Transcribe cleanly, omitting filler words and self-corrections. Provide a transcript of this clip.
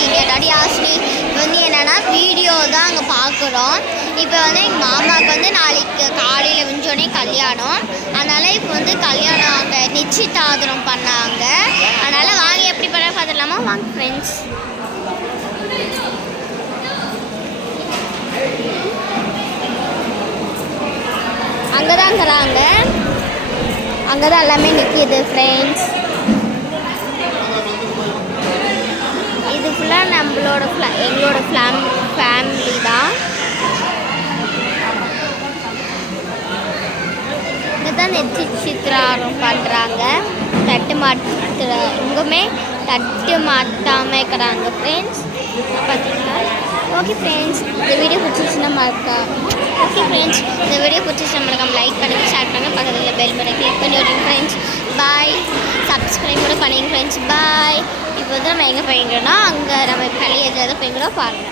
பண்ணிட்டேன். Daddy actually வந்து என்னென்னா வீடியோ தான் அங்கே பார்க்குறோம். இப்போ வந்து எங்கள் மாமாவுக்கு வந்து நாளைக்கு காலையில் விஞ்சோடனே கல்யாணம். அதனால் இப்போ வந்து கல்யாணம் அங்கே நிச்சயதார்த்தம் பண்ணாங்க. அதனால் வாங்க எப்படி பண்ண பார்த்துடலாமா? வாங்க ஃப்ரெண்ட்ஸ். அங்கே தான் இருக்கிறாங்க, அங்கே தான் எல்லாமே நிற்கிது ஃப்ரெண்ட்ஸ். இது ஃபுல்லாக நம்மளோட எங்களோட ஃபேமிலி தான். இங்கே தான் நிச்சயதார்த்தம் பண்ணுறாங்க. தட்டு மாட்டு இங்குமே தட்டு மாட்டாமல் இருக்கிறாங்க ஃப்ரெண்ட்ஸ். பார்த்தீங்களா? ஓகே ஃப்ரெண்ட்ஸ், இந்த வீடியோ பிடிச்சிச்சுன்னா ஓகே ஃப்ரெண்ட்ஸ், இந்த வீடியோ பிடிச்சிச்சுன்னா மறக்காம லைக் பண்ணுங்கள், ஷேர் பண்ணுங்கள், பக்கத்தில் பெல் பட்டனை கிளிக் பண்ணி விடுங்க ஃப்ரெண்ட்ஸ். பாய். சப்ஸ்கிரைப் கூட பண்ணுங்க ஃப்ரெண்ட்ஸ். பாய். இப்போ வந்து நம்ம எங்கே போய்க்கிறோன்னா அங்கே நம்ம பழைய ஏதாவது போய்க்கிறோம் பாருங்கள்.